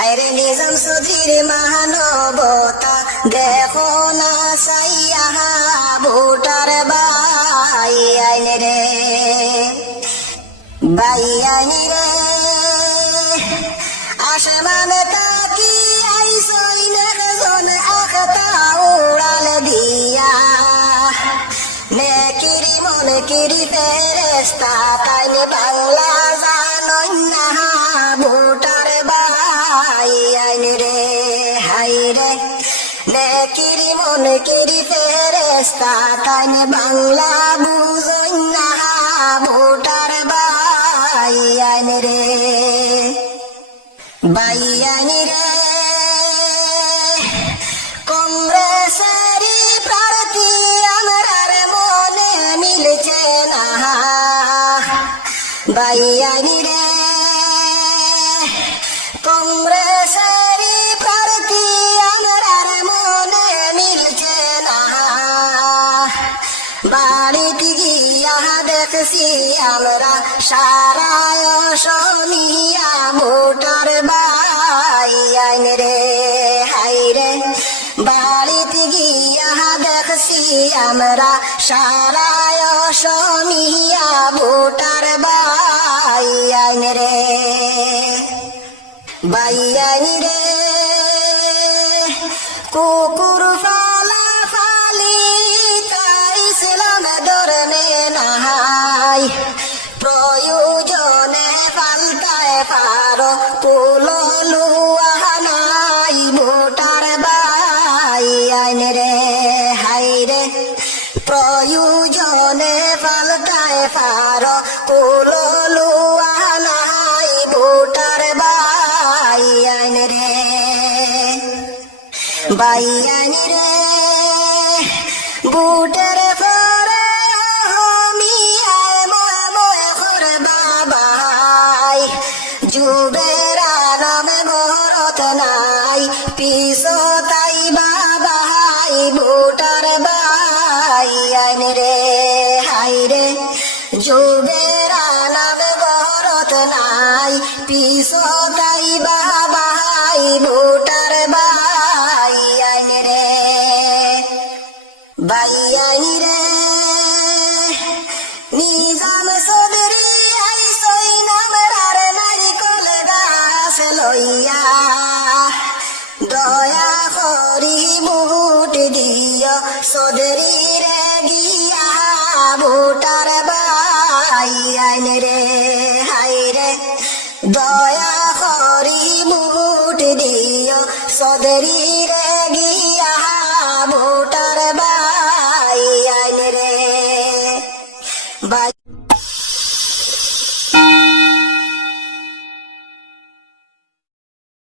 হায়রে নিজাম চৌধুরীর মানবতা দেখো না সাইয়া ভোটার বাই আইন রে বাই আইন রে আসমানে তাকি আইসই নেকজন আখতা উড়াল দিয়া নেকিরি মনকিরি ফেরেস্তা তাইলে বাংলা জানই না ভোটার বাই আইন রে হাই রে নেকিরি মনকিরি ফেরেস্তা তাইলে বাংলা বুঝই না ভোটার বাই আইন রে বাই আইন রে কংগ্রেসেরই প্রার্থী আমরার মনে মিলছে না বাই আইন রে কংগ্রেসেরই প্রার্থী আমরার মনে মিলছে না বাড়িতে গিয়া দেখছি আমরা সারা অসমিয়া ভোটার বাই আইন রে হাই রে বাড়িতে গিয়া দেখছি আমরা সারা অসমিয়া ভোটার বাই আইন রে বাই আইন রে কুকুর ফালা ফালি ইসলাম ধর্মে নাহাই প্রয়োজনে পাল্টায় পারো পুললুয়া নাই ভোটার বাই আইন রে হাই রে প্রয়োজনে পাল্টায় পারো পুললুয়া নাই ভোটার বাই আইন রে বাই আইন রে ভোটার পরে আমি ময় ময় করে বাবাই যুবেরা নামে ঘরত নাই পিছতাই বাবাই ভোটার বাই আইন রে হাই রে যুবেরা নামে ঘরত নাই পিছতাই বাবাই ভোটার বাই আইন রে বাই আইন রে নিজাম চৌধুরী আইসই নামরার নারিকল গাছ লইয়া দয়া করি ভোট দিও চৌধুরী রে গিয়া ভোটার বাই আইন রে হাই রে দয়া করি ভোট দিও চৌধুরী রে গিয়া ভোটার বাই আইন রে বাই